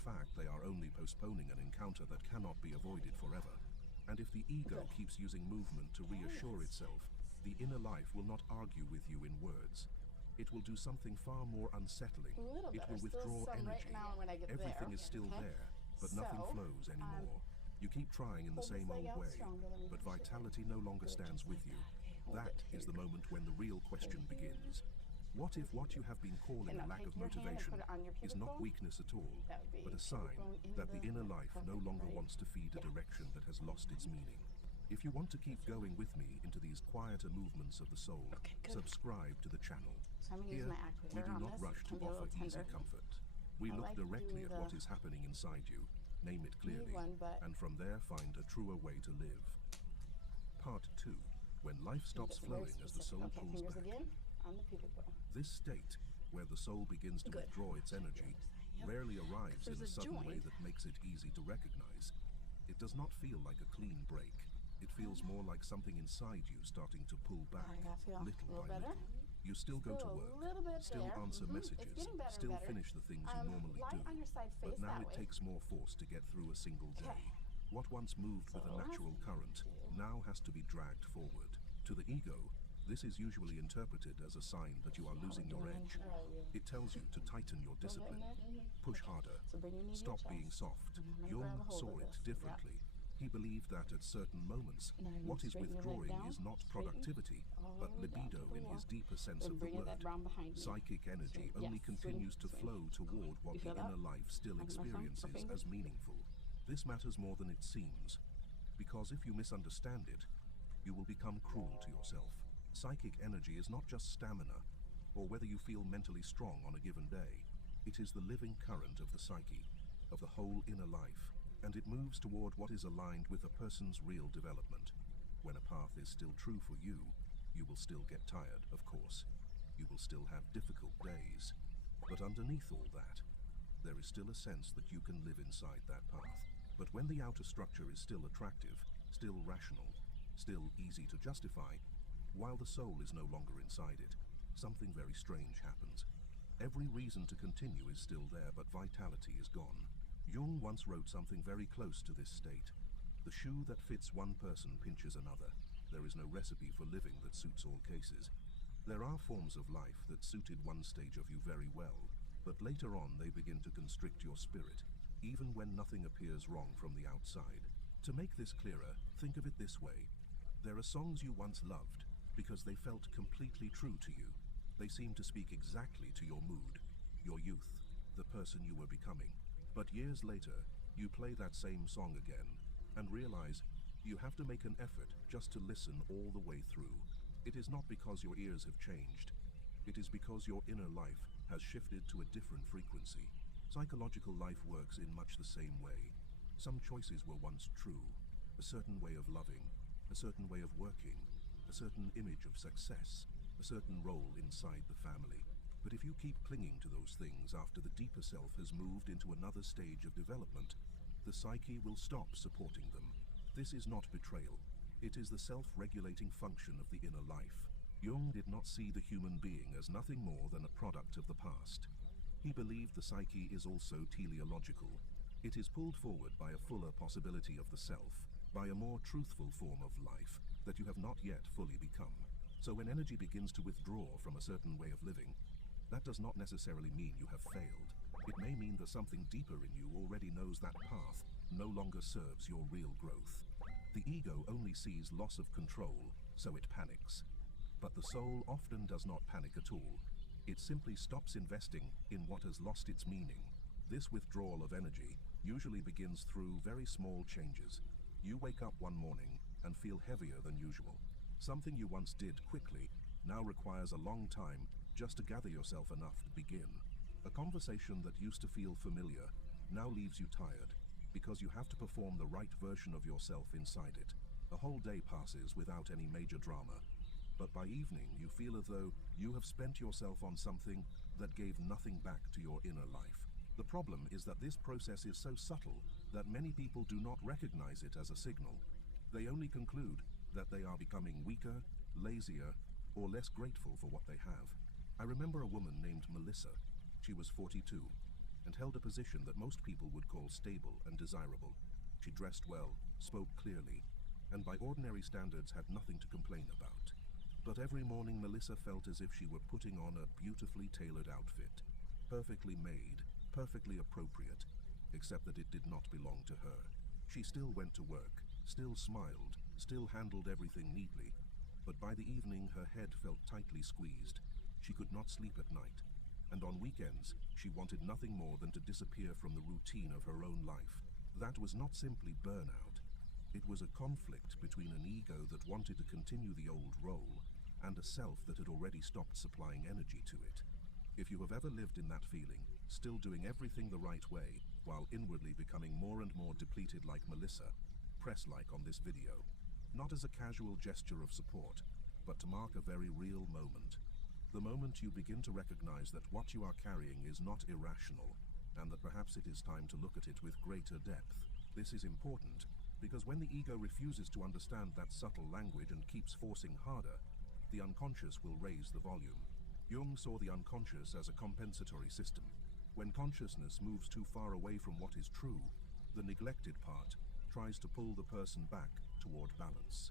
fact, they are only postponing an encounter that cannot be avoided forever. And if the ego keeps using movement to reassure itself, the inner life will not argue with you in words. It will do something far more unsettling. It will withdraw energy. Everything is still there, but nothing flows anymore. You keep trying in the same old way, but vitality no longer stands with you. That is the moment when the real question begins. What if what you have been calling a lack of motivation is not weakness at all, but a sign that the inner life no longer wants to feed a direction that has lost its meaning? If you want to keep going with me into these quieter movements of the soul, subscribe to the channel. Here, we do not rush to offer easy comfort. We look directly at what is happening inside you, name it clearly, and from there find a truer way to live. Part 2. When life stops flowing as the soul pulls back. This state, where the soul begins to withdraw its energy, rarely arrives in a sudden way that makes it easy to recognize. It does not feel like a clean break. It feels more like something inside you starting to pull back, little by little. You still go to work, still answer messages, still finish the things you normally do, but now it takes more force to get through a single day. What once moved with a natural current now has to be dragged forward. To the ego, this is usually interpreted as a sign that you are losing your edge. It tells you to tighten your discipline, push harder, stop being soft. Jung saw it differently. He believed that at certain moments, what is withdrawing is not productivity, but libido in his deeper sense of the word. Psychic energy only continues to flow toward what the inner life still experiences as meaningful. This matters more than it seems, because if you misunderstand it, you will become cruel to yourself. Psychic energy is not just stamina, or whether you feel mentally strong on a given day. It is the living current of the psyche, of the whole inner life, and it moves toward what is aligned with a person's real development. When a path is still true for you, you will still get tired, of course. You will still have difficult days. But underneath all that, there is still a sense that you can live inside that path. But when the outer structure is still attractive, still rational, still easy to justify, while the soul is no longer inside it, something very strange happens. Every reason to continue is still there, but vitality is gone. Jung once wrote something very close to this state. The shoe that fits one person pinches another. There is no recipe for living that suits all cases. There are forms of life that suited one stage of you very well, but later on they begin to constrict your spirit, even when nothing appears wrong from the outside. To make this clearer, think of it this way. There are songs you once loved because they felt completely true to you. They seem to speak exactly to your mood, your youth, the person you were becoming. But years later, you play that same song again and realize you have to make an effort just to listen all the way through. It is not because your ears have changed. It is because your inner life has shifted to a different frequency. Psychological life works in much the same way. Some choices were once true, a certain way of loving, a certain way of working, a certain image of success, a certain role inside the family. But if you keep clinging to those things after the deeper self has moved into another stage of development, the psyche will stop supporting them. This is not betrayal. It is the self-regulating function of the inner life. Jung did not see the human being as nothing more than a product of the past. He believed the psyche is also teleological. It is pulled forward by a fuller possibility of the self, by a more truthful form of life that you have not yet fully become. So when energy begins to withdraw from a certain way of living, that does not necessarily mean you have failed. It may mean that something deeper in you already knows that path no longer serves your real growth. The ego only sees loss of control, so it panics. But the soul often does not panic at all. It simply stops investing in what has lost its meaning. This withdrawal of energy usually begins through very small changes. You wake up one morning and feel heavier than usual. Something you once did quickly now requires a long time just to gather yourself enough to begin. A conversation that used to feel familiar now leaves you tired because you have to perform the right version of yourself inside it. A whole day passes without any major drama, but by evening you feel as though you have spent yourself on something that gave nothing back to your inner life. The problem is that this process is so subtle that many people do not recognize it as a signal. They only conclude that they are becoming weaker, lazier, or less grateful for what they have. I remember a woman named Melissa. She was 42, and held a position that most people would call stable and desirable. She dressed well, spoke clearly, and by ordinary standards had nothing to complain about. But every morning Melissa felt as if she were putting on a beautifully tailored outfit, perfectly made, perfectly appropriate, except that it did not belong to her. She still went to work, still smiled, still handled everything neatly, but by the evening her head felt tightly squeezed. She could not sleep at night, and on weekends she wanted nothing more than to disappear from the routine of her own life. That was not simply burnout. It was a conflict between an ego that wanted to continue the old role and a self that had already stopped supplying energy to it. If you have ever lived in that feeling, still doing everything the right way, while inwardly becoming more and more depleted like Melissa, press like on this video. Not as a casual gesture of support, but to mark a very real moment. The moment you begin to recognize that what you are carrying is not irrational, and that perhaps it is time to look at it with greater depth. This is important, because when the ego refuses to understand that subtle language and keeps forcing harder, the unconscious will raise the volume. Jung saw the unconscious as a compensatory system. When consciousness moves too far away from what is true, the neglected part tries to pull the person back toward balance.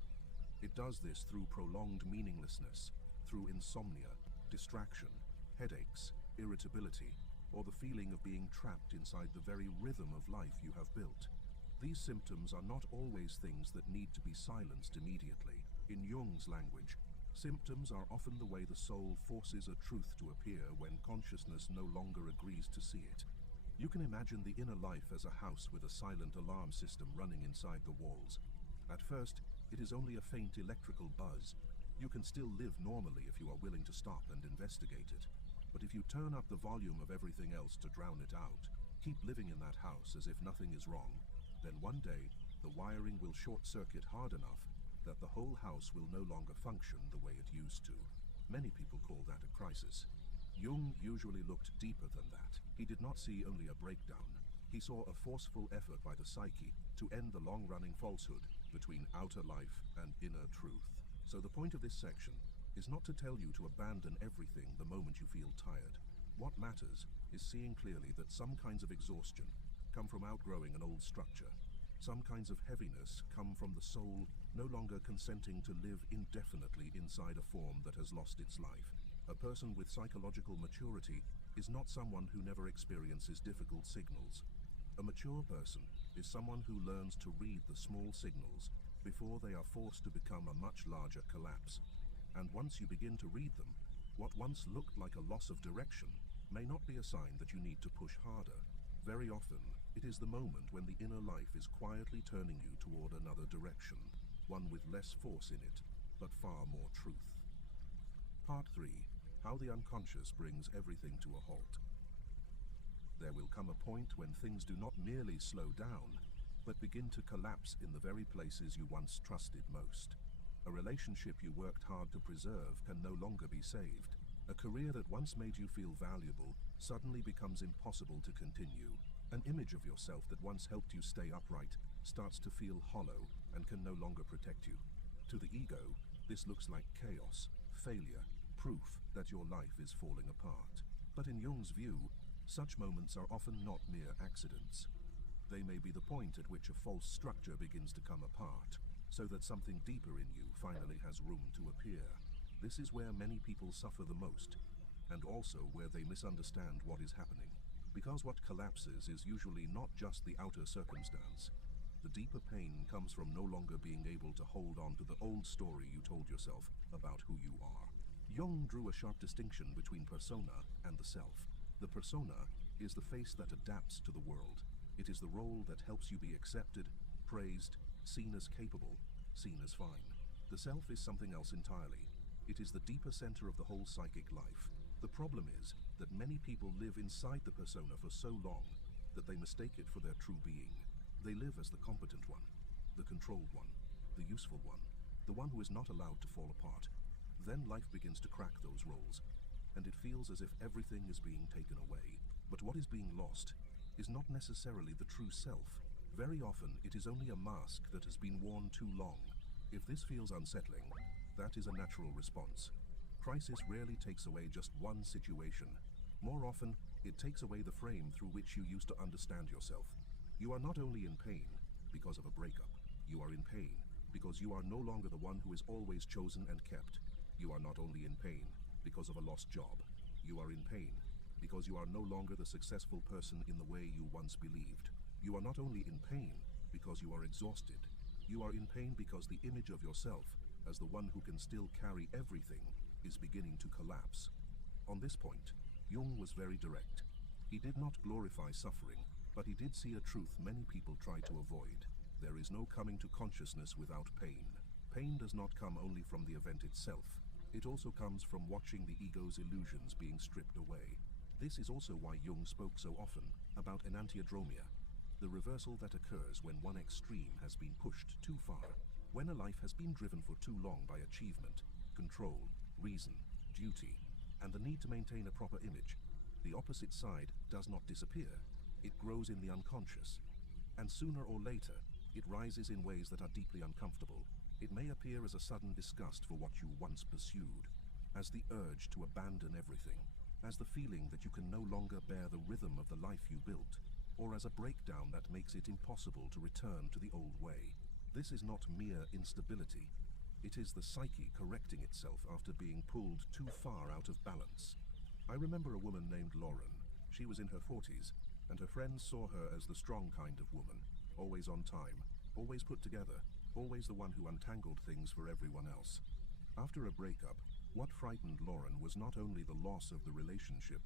It does this through prolonged meaninglessness, through insomnia, distraction, headaches, irritability, or the feeling of being trapped inside the very rhythm of life you have built. These symptoms are not always things that need to be silenced immediately. In Jung's language, symptoms are often the way the soul forces a truth to appear when consciousness no longer agrees to see it. You can imagine the inner life as a house with a silent alarm system running inside the walls. At first, it is only a faint electrical buzz. You can still live normally if you are willing to stop and investigate it. But if you turn up the volume of everything else to drown it out, keep living in that house as if nothing is wrong, then one day, the wiring will short-circuit hard enough that the whole house will no longer function the way it used to. Many people call that a crisis. Jung usually looked deeper than that. He did not see only a breakdown. He saw a forceful effort by the psyche to end the long-running falsehood between outer life and inner truth. So the point of this section is not to tell you to abandon everything the moment you feel tired. What matters is seeing clearly that some kinds of exhaustion come from outgrowing an old structure. Some kinds of heaviness come from the soul no longer consenting to live indefinitely inside a form that has lost its life. A person with psychological maturity is not someone who never experiences difficult signals. A mature person is someone who learns to read the small signals before they are forced to become a much larger collapse. And once you begin to read them, what once looked like a loss of direction may not be a sign that you need to push harder. Very often, it is the moment when the inner life is quietly turning you toward another direction, one with less force in it, but far more truth. Part 3. How the unconscious brings everything to a halt. There will come a point when things do not merely slow down, but begin to collapse in the very places you once trusted most. A relationship you worked hard to preserve can no longer be saved. A career that once made you feel valuable suddenly becomes impossible to continue. An image of yourself that once helped you stay upright starts to feel hollow and can no longer protect you. To the ego, this looks like chaos, failure, proof that your life is falling apart. But in Jung's view, such moments are often not mere accidents. They may be the point at which a false structure begins to come apart, so that something deeper in you finally has room to appear. This is where many people suffer the most, and also where they misunderstand what is happening. Because what collapses is usually not just the outer circumstance. The deeper pain comes from no longer being able to hold on to the old story you told yourself about who you are. Jung drew a sharp distinction between persona and the self. The persona is the face that adapts to the world. It is the role that helps you be accepted, praised, seen as capable, seen as fine. The self is something else entirely. It is the deeper center of the whole psychic life. The problem is that many people live inside the persona for so long that they mistake it for their true being. They live as the competent one, the controlled one, the useful one, the one who is not allowed to fall apart. Then life begins to crack those roles, and it feels as if everything is being taken away. But what is being lost is not necessarily the true self. Very often, it is only a mask that has been worn too long. If this feels unsettling, that is a natural response. Crisis rarely takes away just one situation. More often, It takes away the frame through which you used to understand yourself. You are not only in pain because of a breakup, you are in pain because you are no longer the one who is always chosen and kept. You are not only in pain because of a lost job, you are in pain because you are no longer the successful person in the way you once believed. You are not only in pain because you are exhausted, you are in pain because the image of yourself as the one who can still carry everything is beginning to collapse. On this point, Jung was very direct. He did not glorify suffering, but he did see a truth many people try to avoid. There is no coming to consciousness without pain. Pain does not come only from the event itself. It also comes from watching the ego's illusions being stripped away. This is also why Jung spoke so often about enantiodromia, the reversal that occurs when one extreme has been pushed too far. When a life has been driven for too long by achievement, control, reason, duty, and the need to maintain a proper image, the opposite side does not disappear. It grows in the unconscious. And sooner or later, it rises in ways that are deeply uncomfortable. It may appear as a sudden disgust for what you once pursued, as the urge to abandon everything, as the feeling that you can no longer bear the rhythm of the life you built, or as a breakdown that makes it impossible to return to the old way. This is not mere instability. It is the psyche correcting itself after being pulled too far out of balance. I remember a woman named Lauren. She was in her 40s, and her friends saw her as the strong kind of woman, always on time, always put together, always the one who untangled things for everyone else. After a breakup, what frightened Lauren was not only the loss of the relationship.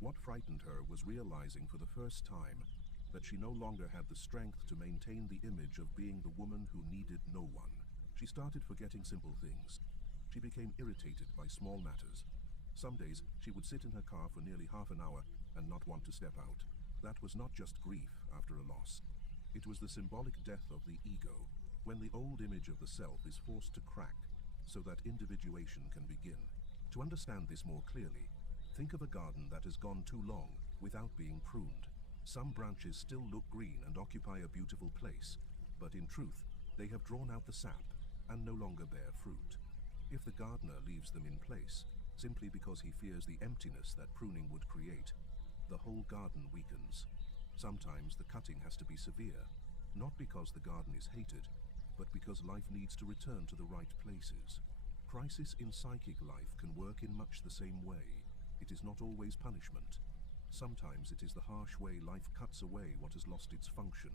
What frightened her was realizing for the first time that she no longer had the strength to maintain the image of being the woman who needed no one. She started forgetting simple things. She became irritated by small matters. Some days, she would sit in her car for nearly half an hour and not want to step out. That was not just grief after a loss. It was the symbolic death of the ego, when the old image of the self is forced to crack so that individuation can begin. To understand this more clearly, think of a garden that has gone too long without being pruned. Some branches still look green and occupy a beautiful place, but in truth, they have drawn out the sap and no longer bear fruit. If the gardener leaves them in place, simply because he fears the emptiness that pruning would create, the whole garden weakens. Sometimes the cutting has to be severe, not because the garden is hated, but because life needs to return to the right places. Crisis in psychic life can work in much the same way. It is not always punishment. Sometimes it is the harsh way life cuts away what has lost its function,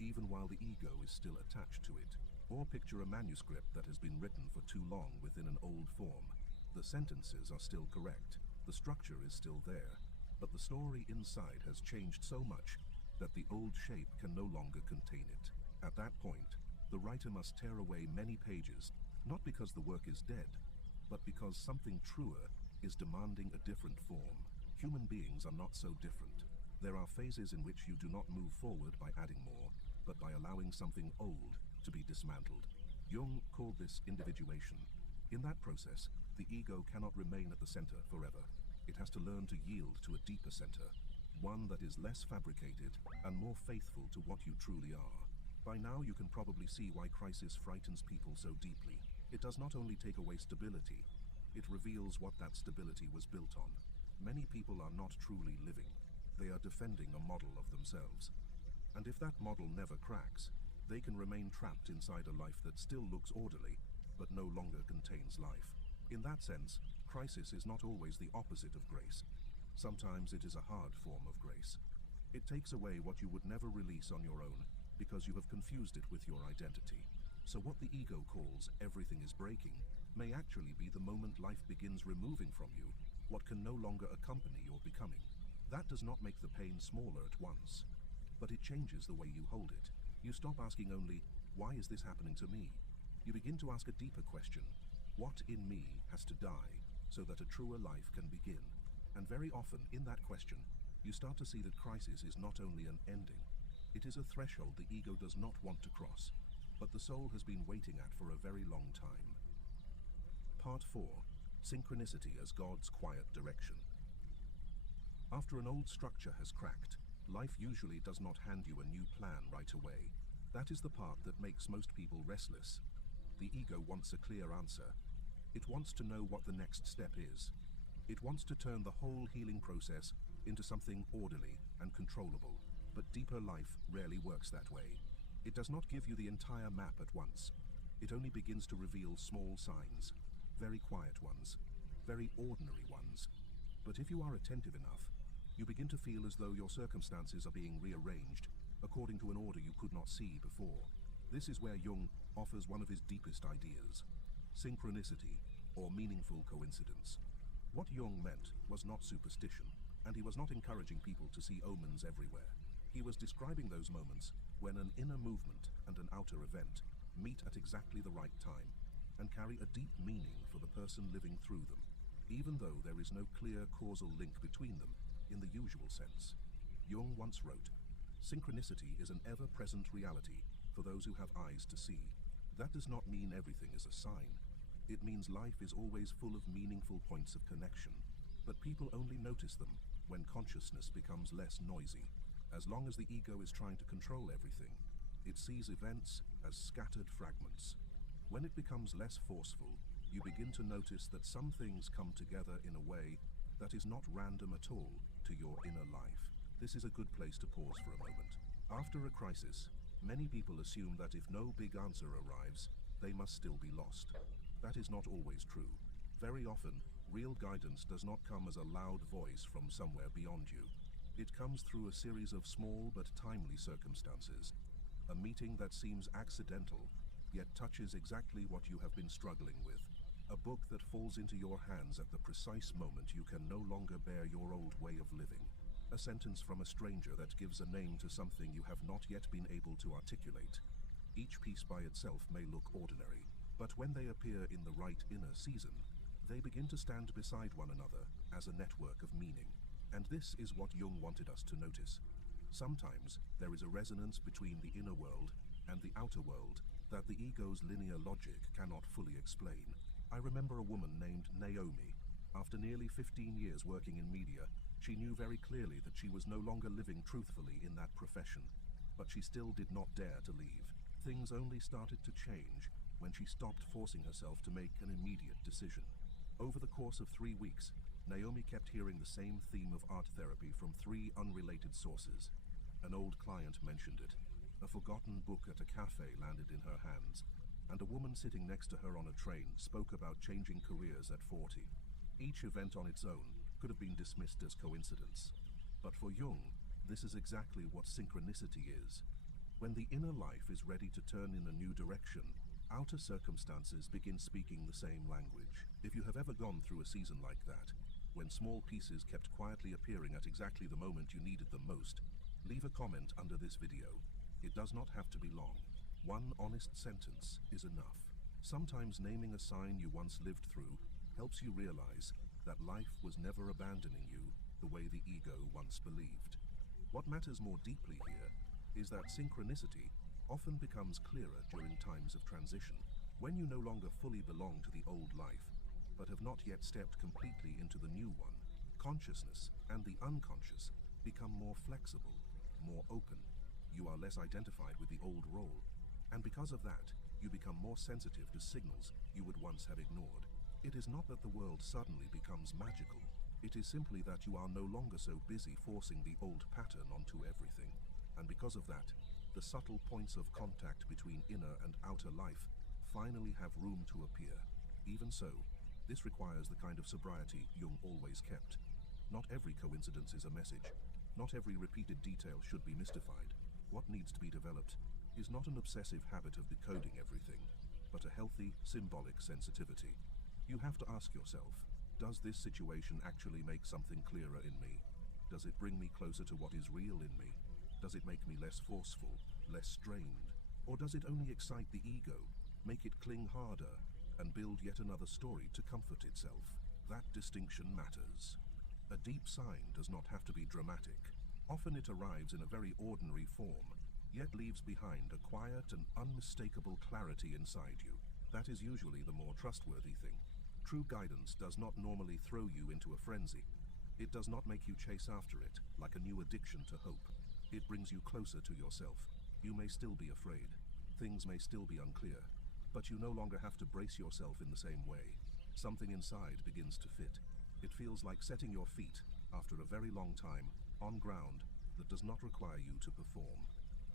even while the ego is still attached to it. Or picture a manuscript that has been written for too long within an old form. The sentences are still correct, the structure is still there, but the story inside has changed so much that the old shape can no longer contain it. At that point, the writer must tear away many pages, not because the work is dead, but because something truer is demanding a different form. Human beings are not so different. There are phases in which you do not move forward by adding more, but by allowing something old to be dismantled. Jung called this individuation. In that process, the ego cannot remain at the center forever. It has to learn to yield to a deeper center, one that is less fabricated and more faithful to what you truly are. By now you can probably see why crisis frightens people so deeply. It does not only take away stability, it reveals what that stability was built on. Many people are not truly living. They are defending a model of themselves. And if that model never cracks, they can remain trapped inside a life that still looks orderly, but no longer contains life. In that sense, crisis is not always the opposite of grace. Sometimes it is a hard form of grace. It takes away what you would never release on your own, because you have confused it with your identity. So what the ego calls everything is breaking may actually be the moment life begins removing from you what can no longer accompany your becoming. That does not make the pain smaller at once, but it changes the way you hold it. You stop asking only, why is this happening to me? You begin to ask a deeper question. What in me has to die so that a truer life can begin? And very often in that question, you start to see that crisis is not only an ending, it is a threshold the ego does not want to cross, but the soul has been waiting at for a very long time. Part 4. Synchronicity as God's quiet direction. After an old structure has cracked, life usually does not hand you a new plan right away. That is the part that makes most people restless. The ego wants a clear answer. It wants to know what the next step is. It wants to turn the whole healing process into something orderly and controllable. But deeper life rarely works that way. It does not give you the entire map at once. It only begins to reveal small signs, very quiet ones, very ordinary ones. But if you are attentive enough, you begin to feel as though your circumstances are being rearranged according to an order you could not see before. This is where Jung offers one of his deepest ideas: synchronicity, or meaningful coincidence. What Jung meant was not superstition, and he was not encouraging people to see omens everywhere. He was describing those moments when an inner movement and an outer event meet at exactly the right time and carry a deep meaning for the person living through them, even though there is no clear causal link between them in the usual sense. Jung once wrote, "Synchronicity is an ever-present reality for those who have eyes to see. That does not mean everything is a sign. It means life is always full of meaningful points of connection, but people only notice them when consciousness becomes less noisy. As long as the ego is trying to control everything, it sees events as scattered fragments. When it becomes less forceful, you begin to notice that some things come together in a way that is not random at all to your inner life." This is a good place to pause for a moment. After a crisis, many people assume that if no big answer arrives, they must still be lost. That is not always true. Very often, real guidance does not come as a loud voice from somewhere beyond you. It comes through a series of small but timely circumstances. A meeting that seems accidental, yet touches exactly what you have been struggling with. A book that falls into your hands at the precise moment you can no longer bear your old way of living. A sentence from a stranger that gives a name to something you have not yet been able to articulate. Each piece by itself may look ordinary, but when they appear in the right inner season, they begin to stand beside one another as a network of meaning. And this is what Jung wanted us to notice. Sometimes there is a resonance between the inner world and the outer world that the ego's linear logic cannot fully explain. I remember a woman named Naomi. After nearly 15 years working in media, she knew very clearly that she was no longer living truthfully in that profession, but she still did not dare to leave. Things only started to change when she stopped forcing herself to make an immediate decision. Over the course of 3 weeks, Naomi kept hearing the same theme of art therapy from 3 unrelated sources. An old client mentioned it, a forgotten book at a cafe landed in her hands, and a woman sitting next to her on a train spoke about changing careers at 40. Each event on its own could have been dismissed as coincidence. But for Jung, this is exactly what synchronicity is. When the inner life is ready to turn in a new direction, outer circumstances begin speaking the same language. If you have ever gone through a season like that, when small pieces kept quietly appearing at exactly the moment you needed them most, leave a comment under this video. It does not have to be long. One honest sentence is enough. Sometimes naming a sign you once lived through helps you realize that life was never abandoning you the way the ego once believed. What matters more deeply here is that synchronicity often becomes clearer during times of transition, when you no longer fully belong to the old life, but have not yet stepped completely into the new one. Consciousness and the unconscious become more flexible, more open. You are less identified with the old role, and because of that, you become more sensitive to signals you would once have ignored. It is not that the world suddenly becomes magical. It is simply that you are no longer so busy forcing the old pattern onto everything. And because of that, the subtle points of contact between inner and outer life finally have room to appear. Even so, this requires the kind of sobriety Jung always kept. Not every coincidence is a message. Not every repeated detail should be mystified. What needs to be developed is not an obsessive habit of decoding everything, but a healthy, symbolic sensitivity. You have to ask yourself, does this situation actually make something clearer in me? Does it bring me closer to what is real in me? Does it make me less forceful, less strained? Or does it only excite the ego, make it cling harder, and build yet another story to comfort itself? That distinction matters. A deep sign does not have to be dramatic. Often it arrives in a very ordinary form, yet leaves behind a quiet and unmistakable clarity inside you. That is usually the more trustworthy thing. True guidance does not normally throw you into a frenzy. It does not make you chase after it, like a new addiction to hope. It brings you closer to yourself. You may still be afraid. Things may still be unclear. But you no longer have to brace yourself in the same way. Something inside begins to fit. It feels like setting your feet after a very long time, on ground that does not require you to perform.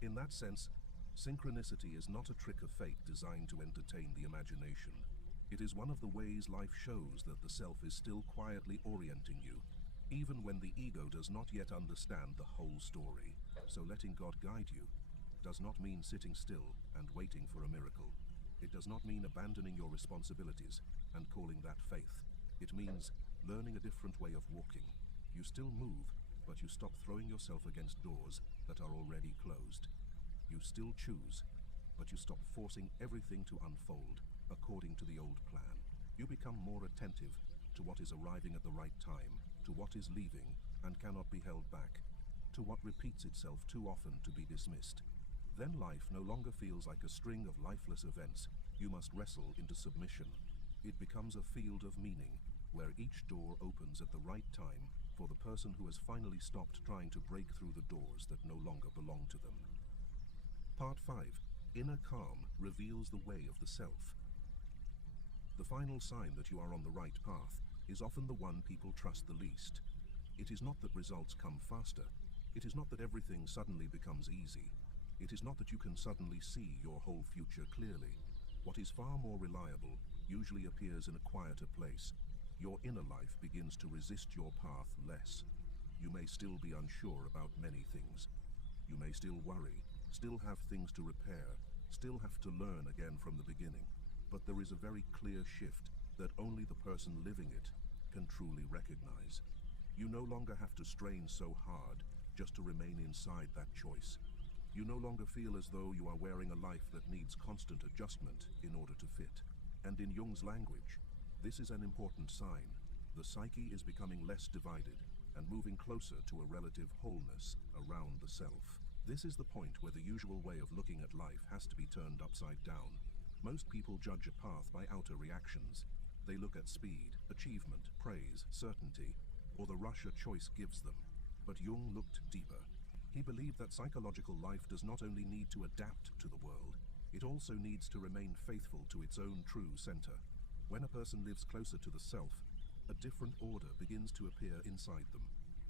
In that sense, synchronicity is not a trick of fate designed to entertain the imagination. It is one of the ways life shows that the self is still quietly orienting you, even when the ego does not yet understand the whole story. So letting God guide you does not mean sitting still and waiting for a miracle. It does not mean abandoning your responsibilities and calling that faith. It means learning a different way of walking. You still move, but you stop throwing yourself against doors that are already closed. You still choose, but you stop forcing everything to unfold according to the old plan. You become more attentive to what is arriving at the right time, to what is leaving and cannot be held back, to what repeats itself too often to be dismissed. Then life no longer feels like a string of lifeless events you must wrestle into submission. It becomes a field of meaning, where each door opens at the right time for the person who has finally stopped trying to break through the doors that no longer belong to them. Part 5. Inner calm reveals the way of the self. The final sign that you are on the right path is often the one people trust the least. It is not that results come faster. It is not that everything suddenly becomes easy. It is not that you can suddenly see your whole future clearly. What is far more reliable usually appears in a quieter place. Your inner life begins to resist your path less. You may still be unsure about many things. You may still worry, still have things to repair, still have to learn again from the beginning. But there is a very clear shift that only the person living it can truly recognize. You no longer have to strain so hard just to remain inside that choice. You no longer feel as though you are wearing a life that needs constant adjustment in order to fit. And in Jung's language, this is an important sign. The psyche is becoming less divided and moving closer to a relative wholeness around the self. This is the point where the usual way of looking at life has to be turned upside down. Most people judge a path by outer reactions. They look at speed, achievement, praise, certainty, or the rush a choice gives them. But Jung looked deeper. He believed that psychological life does not only need to adapt to the world, it also needs to remain faithful to its own true center. When a person lives closer to the self, a different order begins to appear inside them.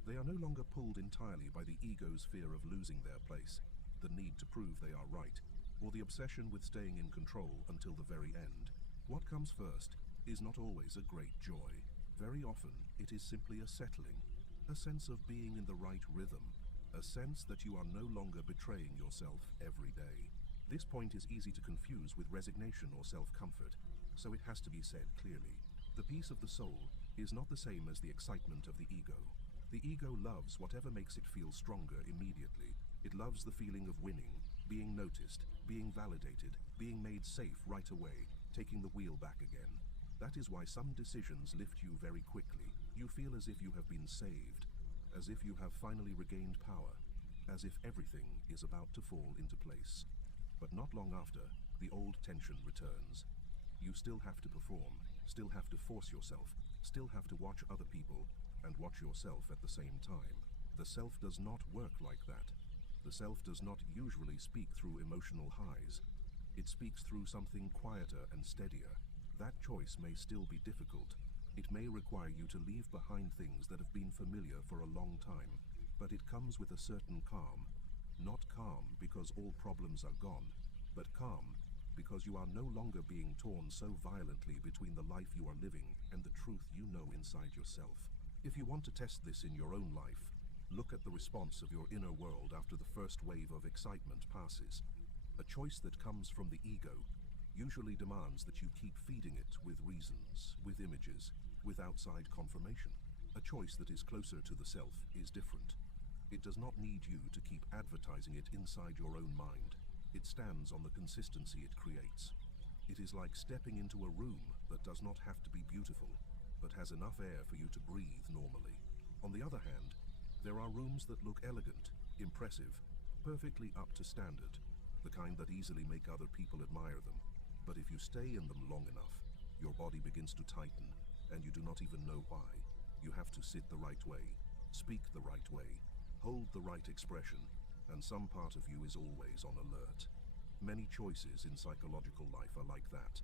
They are no longer pulled entirely by the ego's fear of losing their place, the need to prove they are right, or the obsession with staying in control until the very end. What comes first is not always a great joy. Very often, it is simply a settling, a sense of being in the right rhythm, a sense that you are no longer betraying yourself every day. This point is easy to confuse with resignation or self-comfort, so it has to be said clearly. The peace of the soul is not the same as the excitement of the ego. The ego loves whatever makes it feel stronger immediately. It loves the feeling of winning, being noticed, being validated, being made safe right away, taking the wheel back again. That is why some decisions lift you very quickly. You feel as if you have been saved, as if you have finally regained power, as if everything is about to fall into place. But not long after, the old tension returns. You still have to perform, still have to force yourself, still have to watch other people, and watch yourself at the same time. The self does not work like that. The self does not usually speak through emotional highs. It speaks through something quieter and steadier. That choice may still be difficult. It may require you to leave behind things that have been familiar for a long time, but it comes with a certain calm. Not calm because all problems are gone, but calm because you are no longer being torn so violently between the life you are living and the truth you know inside yourself. If you want to test this in your own life, look at the response of your inner world after the first wave of excitement passes. A choice that comes from the ego usually demands that you keep feeding it with reasons, with images, with outside confirmation. A choice that is closer to the self is different. It does not need you to keep advertising it inside your own mind. It stands on the consistency it creates. It is like stepping into a room that does not have to be beautiful, but has enough air for you to breathe normally. On the other hand, there are rooms that look elegant, impressive, perfectly up to standard, the kind that easily make other people admire them. But if you stay in them long enough, your body begins to tighten, and you do not even know why. You have to sit the right way, speak the right way, hold the right expression, and some part of you is always on alert. Many choices in psychological life are like that.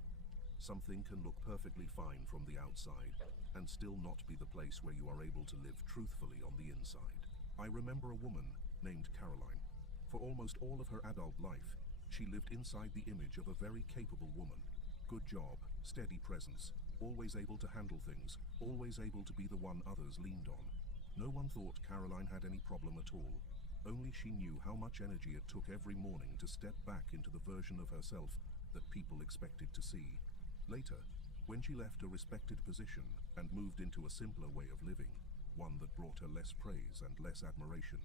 Something can look perfectly fine from the outside and still not be the place where you are able to live truthfully on the inside. I remember a woman named Caroline. For almost all of her adult life, she lived inside the image of a very capable woman. Good job, steady presence, always able to handle things, always able to be the one others leaned on. No one thought Caroline had any problem at all. Only she knew how much energy it took every morning to step back into the version of herself that people expected to see. Later, when she left a respected position and moved into a simpler way of living, one that brought her less praise and less admiration,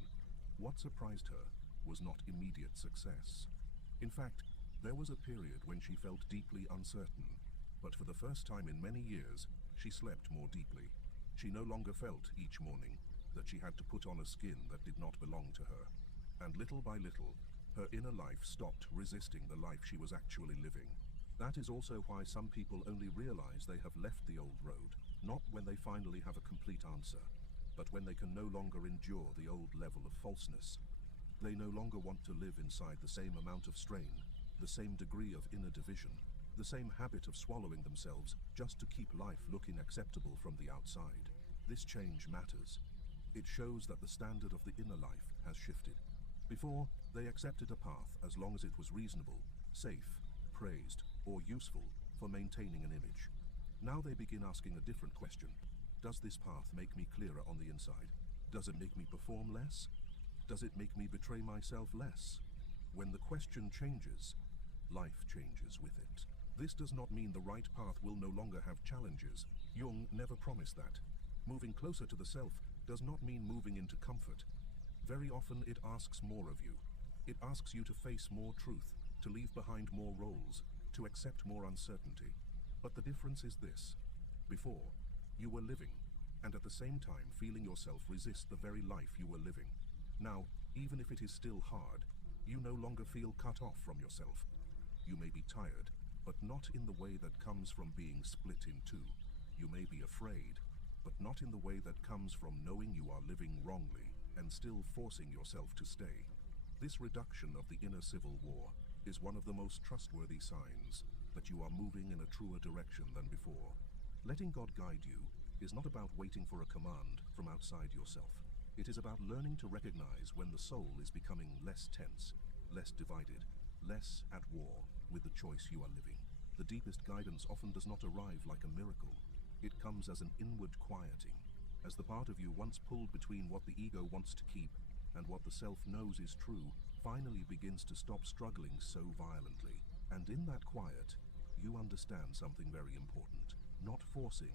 what surprised her was not immediate success. In fact, there was a period when she felt deeply uncertain, but for the first time in many years, she slept more deeply. She no longer felt each morning that she had to put on a skin that did not belong to her. And little by little, her inner life stopped resisting the life she was actually living. That is also why some people only realize they have left the old road, not when they finally have a complete answer, but when they can no longer endure the old level of falseness. They no longer want to live inside the same amount of strain, the same degree of inner division, the same habit of swallowing themselves just to keep life looking acceptable from the outside. This change matters. It shows that the standard of the inner life has shifted. Before, they accepted a path as long as it was reasonable, safe, praised, or useful for maintaining an image. Now they begin asking a different question. Does this path make me clearer on the inside? Does it make me perform less? Does it make me betray myself less? When the question changes, life changes with it. This does not mean the right path will no longer have challenges. Jung never promised that. Moving closer to the self does not mean moving into comfort. Very often it asks more of you. It asks you to face more truth, to leave behind more roles, to accept more uncertainty. But the difference is this. Before, you were living, and at the same time feeling yourself resist the very life you were living. Now, even if it is still hard, you no longer feel cut off from yourself. You may be tired, but not in the way that comes from being split in two. You may be afraid, but not in the way that comes from knowing you are living wrongly and still forcing yourself to stay. This reduction of the inner civil war is one of the most trustworthy signs that you are moving in a truer direction than before. Letting God guide you is not about waiting for a command from outside yourself. It is about learning to recognize when the soul is becoming less tense, less divided, less at war with the choice you are living. The deepest guidance often does not arrive like a miracle. It comes as an inward quieting, as the part of you once pulled between what the ego wants to keep and what the self knows is true finally begins to stop struggling so violently. And in that quiet, you understand something very important. Not forcing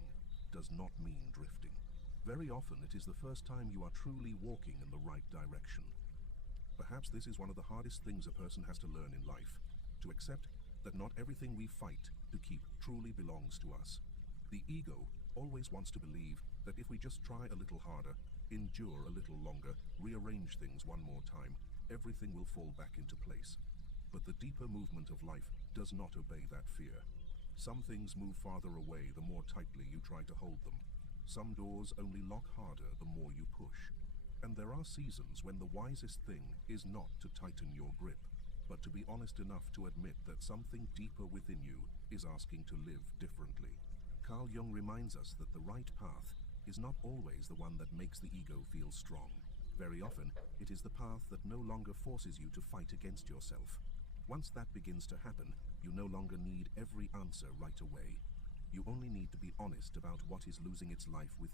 does not mean drifting. Very often it is the first time you are truly walking in the right direction. Perhaps this is one of the hardest things a person has to learn in life, to accept that not everything we fight to keep truly belongs to us. The ego always wants to believe that if we just try a little harder, endure a little longer, rearrange things one more time, everything will fall back into place. But the deeper movement of life does not obey that fear. Some things move farther away the more tightly you try to hold them. Some doors only lock harder the more you push. And there are seasons when the wisest thing is not to tighten your grip, but to be honest enough to admit that something deeper within you is asking to live differently. Carl Jung reminds us that the right path is not always the one that makes the ego feel strong. Very often, it is the path that no longer forces you to fight against yourself. Once that begins to happen, you no longer need every answer right away. You only need to be honest about what is losing its life within